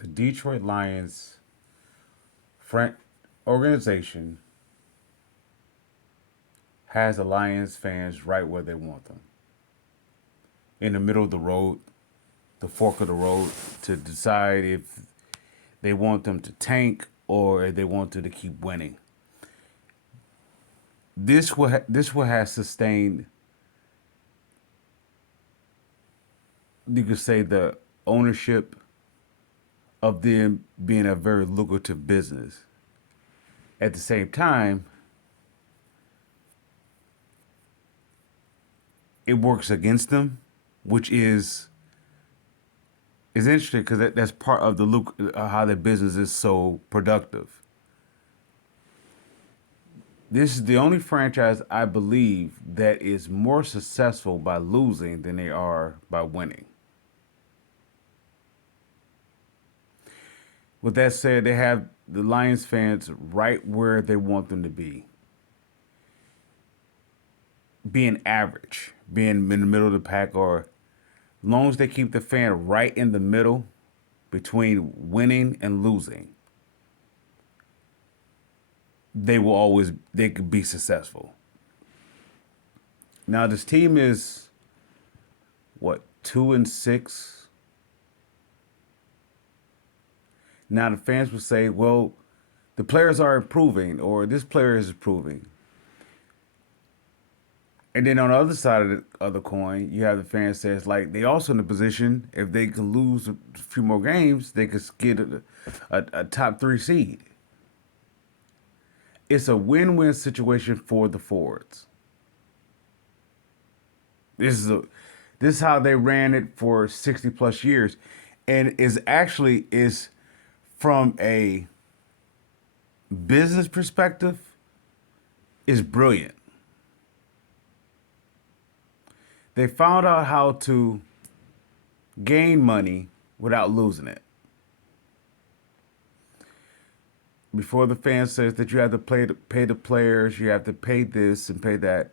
The Detroit Lions fran- organization has the Lions fans right where they want them, in the middle of the road, the fork of the road, to decide if they want them to tank or if they want them to keep winning. This will have sustained, you could say, the ownership of them being a very lucrative business. At the same time, it works against them, which is interesting because that's part of the look how the business is so productive. This is the only franchise I believe that is more successful by losing than they are by winning. With that said, they have the Lions fans right where they want them to be. Being average, being in the middle of the pack, or as long as they keep the fan right in the middle between winning and losing, they could be successful. Now this team is what, 2-6. Now the fans will say, well, the players are improving or this player is improving. And then on the other side of the coin, you have the fans says like they also in a position if they can lose a few more games, they could get a top three seed. It's a win-win situation for the forwards. This is a this is how they ran it for 60 plus years, and is from a business perspective is brilliant. They found out how to gain money without losing it. Before the fan says that you have to pay the players, you have to pay this and pay that.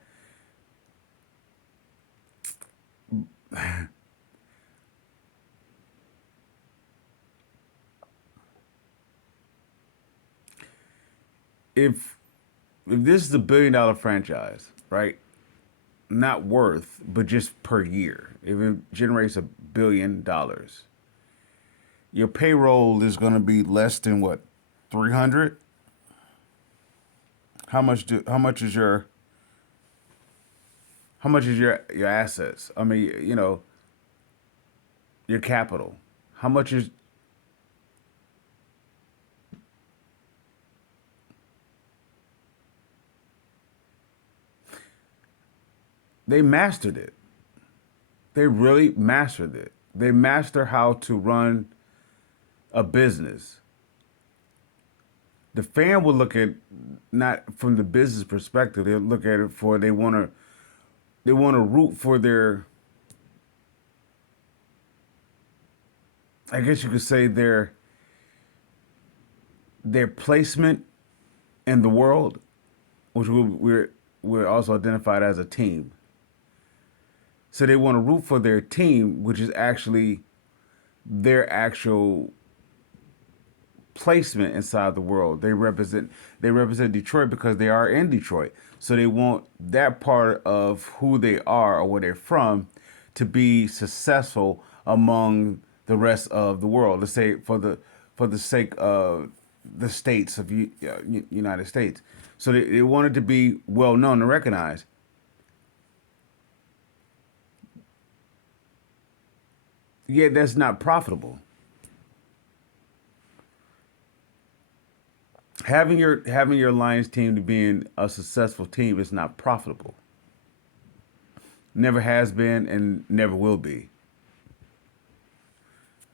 If if this is a $1 billion franchise, right? Not worth, but just per year. If it generates $1 billion, your payroll is going to be less than what, 300. How much is your assets? I mean, your capital. How much is they mastered it. They really mastered it. They master how to run a business. The fan will look at not from the business perspective. They look at it for they want to root for their, I guess you could say, their placement in the world, which we're also identified as a team. So they want to root for their team, which is actually their actual placement inside the world. They represent Detroit because they are in Detroit. So they want that part of who they are or where they're from to be successful among the rest of the world. Let's say for the sake of the states of United States. So they want it to be well known and recognized. Yet that's not profitable. Having your Lions team to being a successful team is not profitable. Never has been and never will be.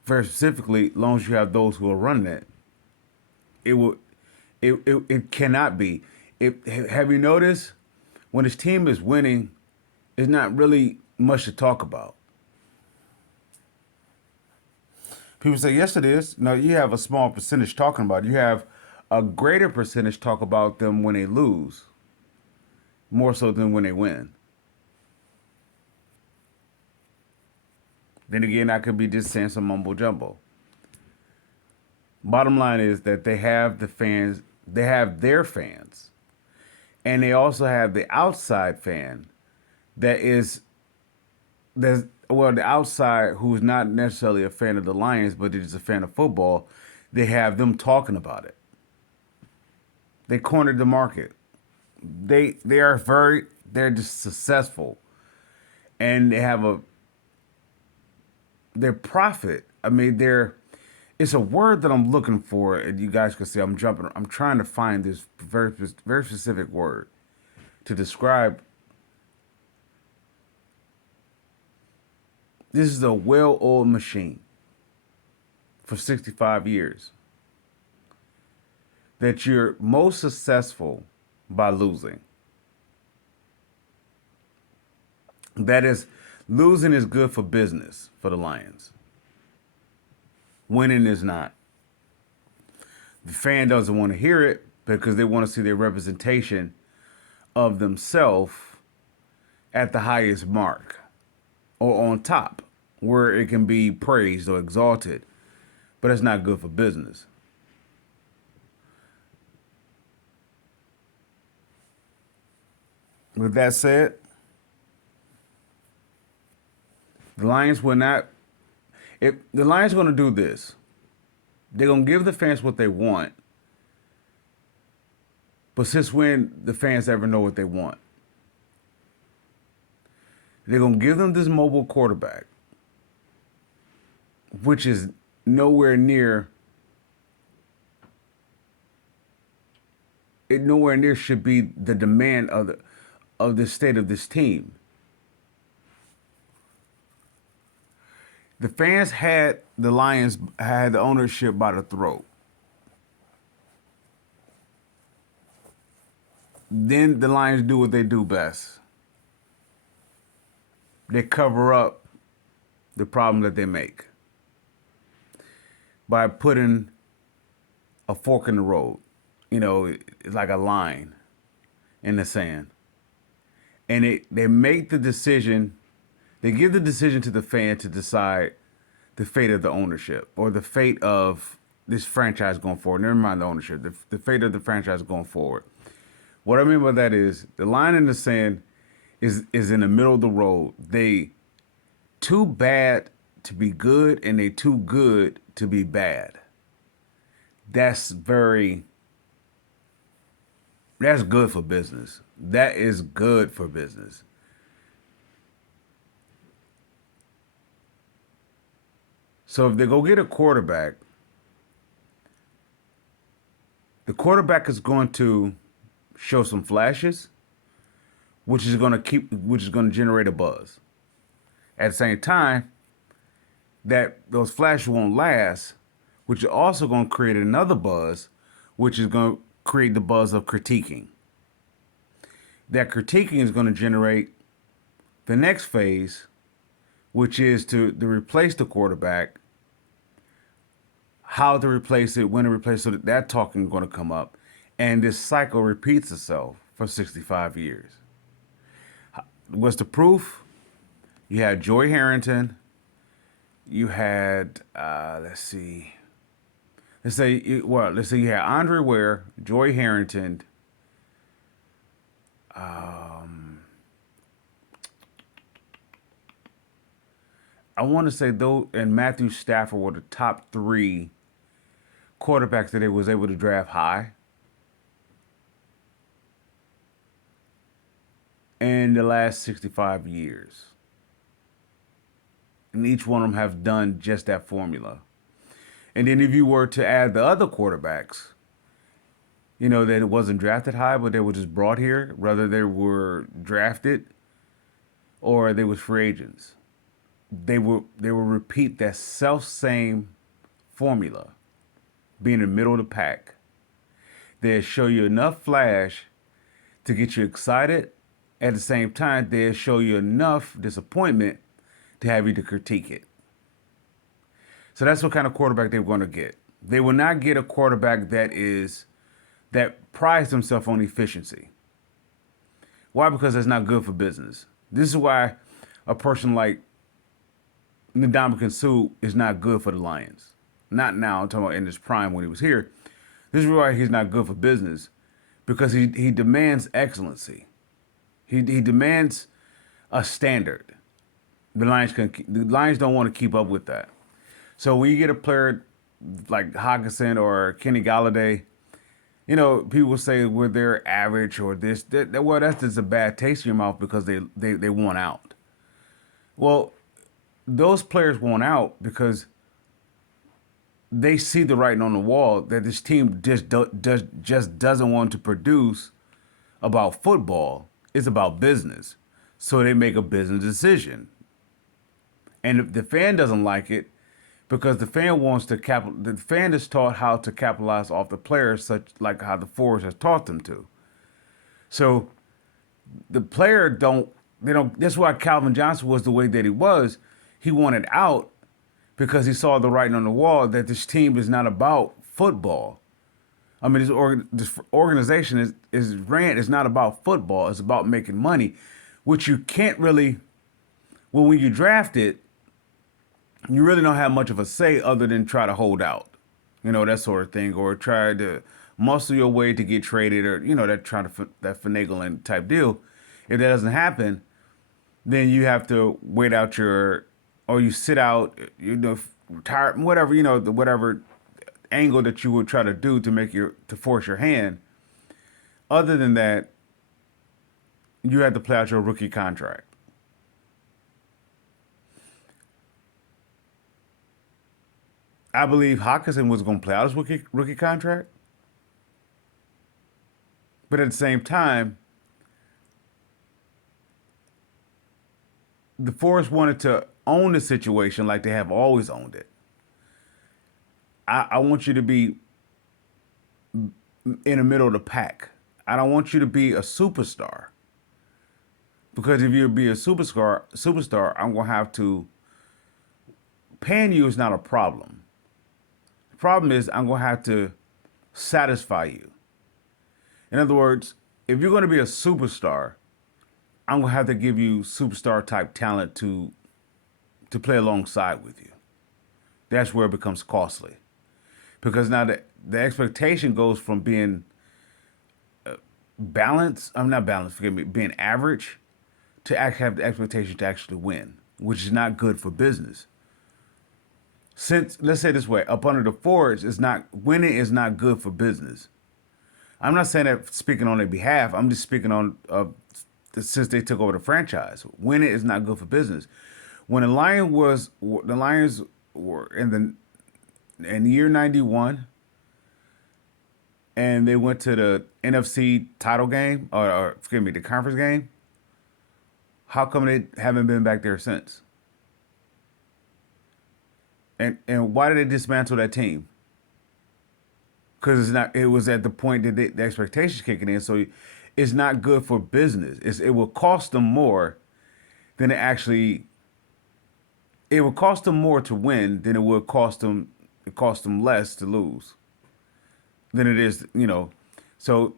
Very specifically, as long as you have those who are running it, it will it cannot be. Have you noticed when his team is winning, it's not really much to talk about. People say yes, it is. No, you have a small percentage talking about it. You have a greater percentage talk about them when they lose, more so than when they win. Then again, I could be just saying some mumbo jumbo. Bottom line is that they have the fans, they have their fans, and they also have the outside fan that is there's well the outside who's not necessarily a fan of the Lions, but is a fan of football. They have them talking about it. They cornered the market. They are they're just successful, and they have a their profit. I mean, they're it's a word that I'm looking for, and you guys can see I'm jumping. I'm trying to find this very specific word to describe. This is a well-oiled machine for 65 years. That you're most successful by losing. That is, losing is good for business for the Lions. Winning is not. The fan doesn't want to hear it because they want to see their representation of themselves at the highest mark or on top where it can be praised or exalted. But it's not good for business. With that said, the Lions will not. If the Lions are going to do this, they're going to give the fans what they want. But since when the fans ever know what they want? They're going to give them this mobile quarterback, which is nowhere near. It nowhere near should be the demand of the state of this team. The fans had the Lions had the ownership by the throat. Then the Lions do what they do best. They cover up the problem that they make by putting a fork in the road. You know, it's like a line in the sand. And they make the decision, they give the decision to the fan to decide the fate of the ownership or the fate of this franchise going forward. Never mind the ownership, the fate of the franchise going forward. What I mean by that is the line in the sand is in the middle of the road. They too bad to be good and they too good to be bad. That's good for business. That is good for business. So if they go get a quarterback, the quarterback is going to show some flashes, which is going to generate a buzz. At the same time, that those flashes won't last, which is also going to create another buzz, which is going to create the buzz of critiquing. That critiquing is going to generate the next phase, which is to replace the quarterback, how to replace it, when to replace it. So that talking is going to come up. And this cycle repeats itself for 65 years. What's the proof? You had Joy Harrington. You had, let's say you had Andre Ware, Joy Harrington, I want to say though, and Matthew Stafford were the top three quarterbacks that they was able to draft high. In the last 65 years. And each one of them have done just that formula. And then if you were to add the other quarterbacks, you know, that it wasn't drafted high, but they were just brought here, whether they were drafted or they was free agents. They will repeat that self same formula, being in the middle of the pack. They'll show you enough flash to get you excited. At the same time, they'll show you enough disappointment to have you to critique it. So that's what kind of quarterback they're going to get. They will not get a quarterback that prides himself on efficiency. Why? Because that's not good for business. This is why a person like Ndamukong Suh is not good for the Lions. not now, I'm talking about in his prime when he was here. This is why he's not good for business because he demands excellency. He demands a standard. The Lions don't want to keep up with that. So when you get a player like Hawkinson or Kenny Galladay, people say well they're average or this. Well, that's just a bad taste in your mouth because they want out. Well, those players want out because they see the writing on the wall that this team just doesn't want to produce about football. It's about business. So they make a business decision. And if the fan doesn't like it, because the fan wants to the fan is taught how to capitalize off the players, such like how the Force has taught them to. So the player don't they don't. That's why Calvin Johnson was the way that he was. He wanted out because he saw the writing on the wall that this team is not about football. I mean, this organization is ran is not about football. It's about making money, which you can't really. Well, when you draft it, you really don't have much of a say other than try to hold out, that sort of thing, or try to muscle your way to get traded, or that trying to that finagling type deal. If that doesn't happen, then you have to wait out or you sit out, retire, whatever, whatever angle that you would try to do to force your hand. Other than that, you have to play out your rookie contract. I believe Hawkinson was going to play out his rookie contract. But at the same time, the Forest wanted to own the situation like they have always owned it. I want you to be in the middle of the pack. I don't want you to be a superstar. Because if you be a superstar, I'm going to have to paying you is not a problem. The problem is I'm going to have to satisfy you. In other words, if you're going to be a superstar, I'm going to have to give you superstar type talent to play alongside with you. That's where it becomes costly. Because now the expectation goes from being balanced, I'm not balanced, forgive me, being average to have the expectation to actually win, which is not good for business. Since, let's say it this way, up under the Fords, winning is not good for business. I'm not saying that speaking on their behalf. I'm just speaking on since they took over the franchise. Winning is not good for business. When the Lions were in year 91, and they went to the NFC title game or forgive me, the conference game. How come they haven't been back there since? And why did they dismantle that team? Because it was at the point that the expectations kicking in. So it's not good for business. It will cost them more than it would cost them more to win than it would cost them less to lose than it is, So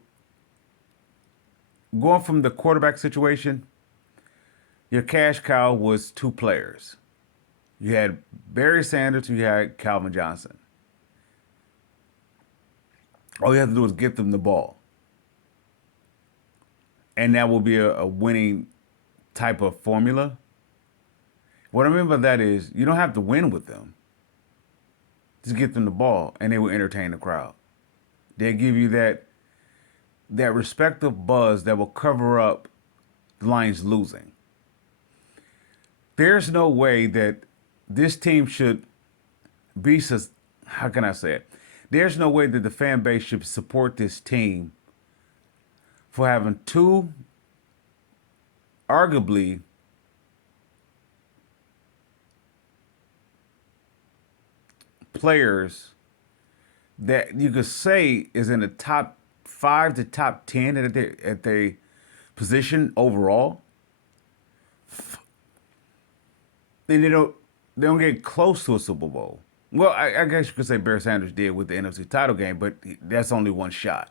going from the quarterback situation, your cash cow was two players. You had Barry Sanders, you had Calvin Johnson. All you have to do is get them the ball. And that will be a winning type of formula. What I mean by that is you don't have to win with them. Just get them the ball and they will entertain the crowd. They give you that respective buzz that will cover up the Lions losing. There's no way that this team should be, how can I say it? There's no way that the fan base should support this team for having two, arguably, players that you could say is in the top 5 to top 10 at their position overall. And they don't get close to a Super Bowl. Well, I guess you could say Barry Sanders did with the NFC title game, but that's only one shot.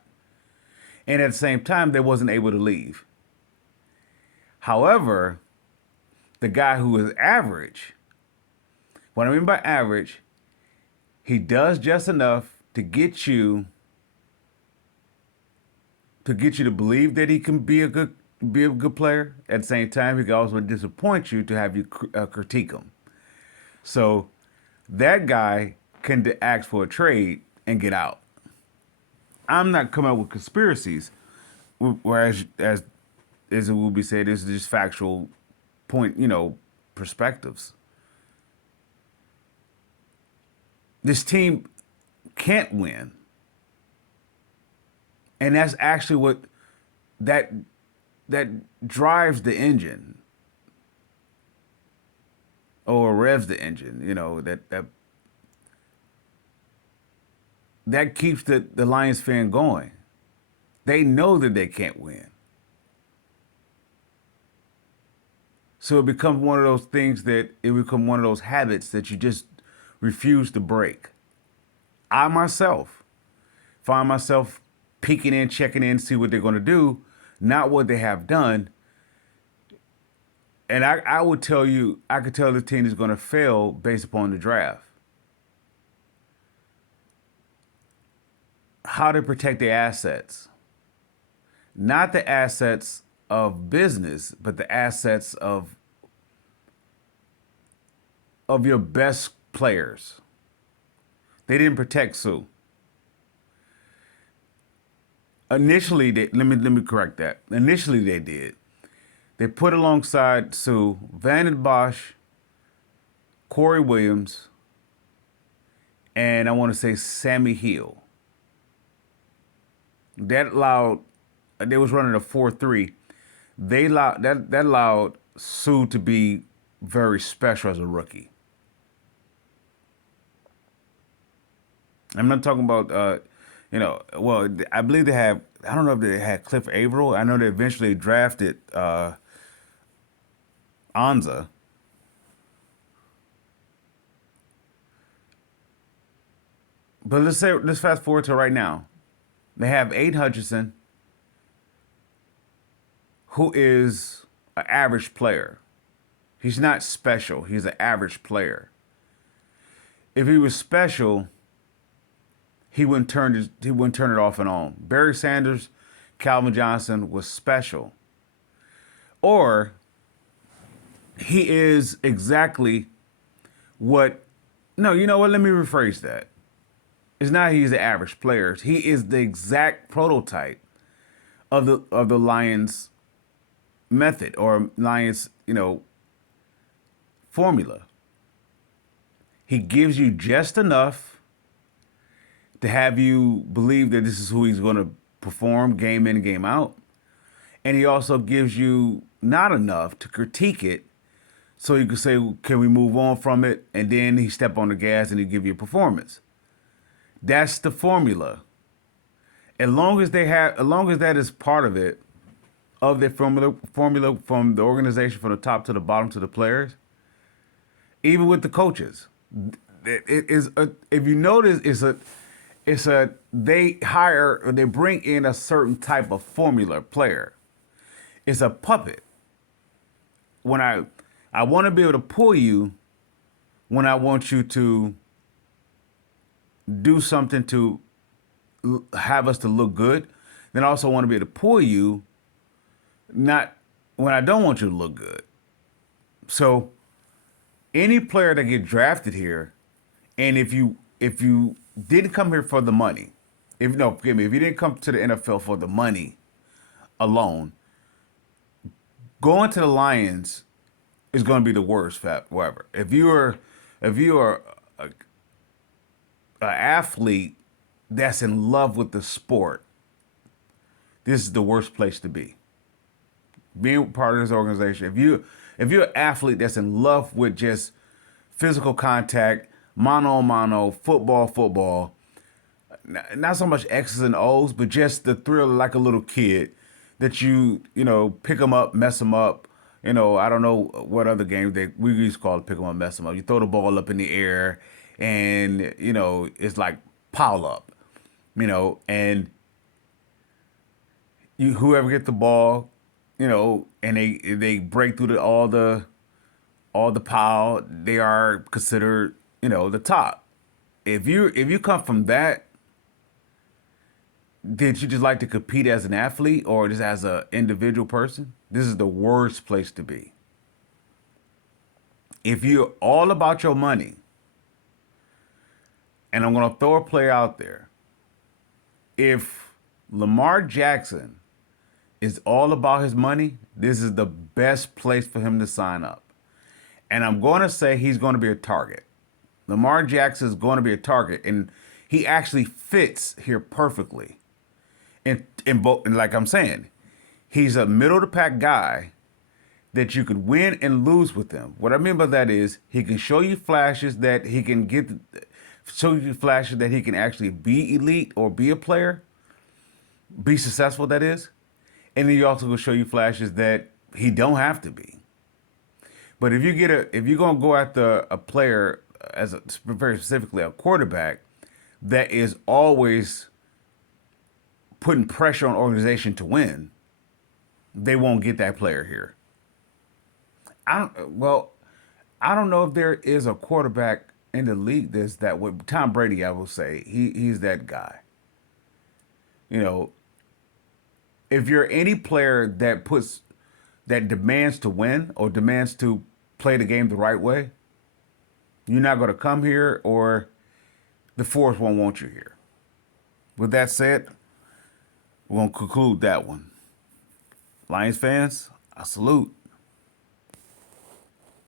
And at the same time, they wasn't able to leave. However, the guy who is average, what I mean by average, He does just enough to get you to believe that he can be a good player. At the same time, he can also disappoint you to have you critique him. So that guy can ask for a trade and get out. I'm not coming up with conspiracies, whereas as it will be said, this is just factual point, perspectives. This team can't win, and that's actually what that that drives the engine or revs the engine. That keeps the Lions fan going. They know that they can't win. So it become one of those habits that you just refuse to break. I myself find myself peeking in, checking in, see what they're going to do, not what they have done. And I would tell you, I could tell the team is going to fail based upon the draft. How to protect their assets. Not the assets of business, but the assets of your best players. They didn't protect Sue. Initially, let me correct that. Initially, they did. They put alongside Sue Vanden Bosch, Corey Williams, and I want to say Sammy Hill. That allowed. They was running a 4-3. That allowed Sue to be very special as a rookie. I'm not talking about, well, I believe they have, I don't know if they had Cliff Averill. I know they eventually drafted Anza. But let's fast forward to right now. They have Aiden Hutchinson, who is an average player. He's not special. He's an average player. If he was special, he wouldn't turn it off and on. Barry Sanders, Calvin Johnson was special. Or he is exactly what no, you know what? Let me rephrase that. It's not he's an average player. He is the exact prototype of the Lions method or Lions, formula. He gives you just enough to have you believe that this is who he's going to perform game in and game out. And he also gives you not enough to critique it so you can say, can we move on from it? And then he step on the gas and he give you a performance. That's the formula. As long as that is part of it, of the formula from the organization from the top to the bottom to the players, even with the coaches, it is if you notice they bring in a certain type of formula player. It's a puppet. When I want to be able to pull you when I want you to do something to have us to look good, then I also want to be able to pull you not when I don't want you to look good. So any player that get drafted here, and if you didn't come here for the money, if you didn't come to the NFL for the money alone, going to the Lions is going to be the worst whatever. If you are an athlete that's in love with the sport, this is the worst place to be. Being part of this organization, if you're an athlete that's in love with just physical contact, mano a mano, football, not so much X's and O's, but just the thrill like a little kid that you pick them up, mess them up. I don't know what other game we used to call it, pick them up, mess them up. You throw the ball up in the air and, it's like pile up, and whoever gets the ball, and they break through all the pile, they are considered, the top. if you come from that, did you just like to compete as an athlete or just as an individual person? This is the worst place to be. If you're all about your money, and I'm going to throw a player out there, if Lamar Jackson is all about his money, this is the best place for him to sign up. And I'm going to say he's going to be a target. Lamar Jackson is going to be a target, and he actually fits here perfectly. In both, and like I'm saying, he's a middle of the pack guy that you could win and lose with him. What I mean by that is he can show you flashes that he can get, show you flashes that he can actually be elite or be a player, be successful. That is, and then he also will show you flashes that he don't have to be. But if you're gonna go after a player very specifically a quarterback that is always putting pressure on organization to win, they won't get that player here. Well, I don't know if there is a quarterback in the league that's that way. Tom Brady, I will say, he's that guy. You know, if you're any player that demands to win or demands to play the game the right way, you're not going to come here, or the force won't want you here. With that said, we're going to conclude that one. Lions fans, I salute.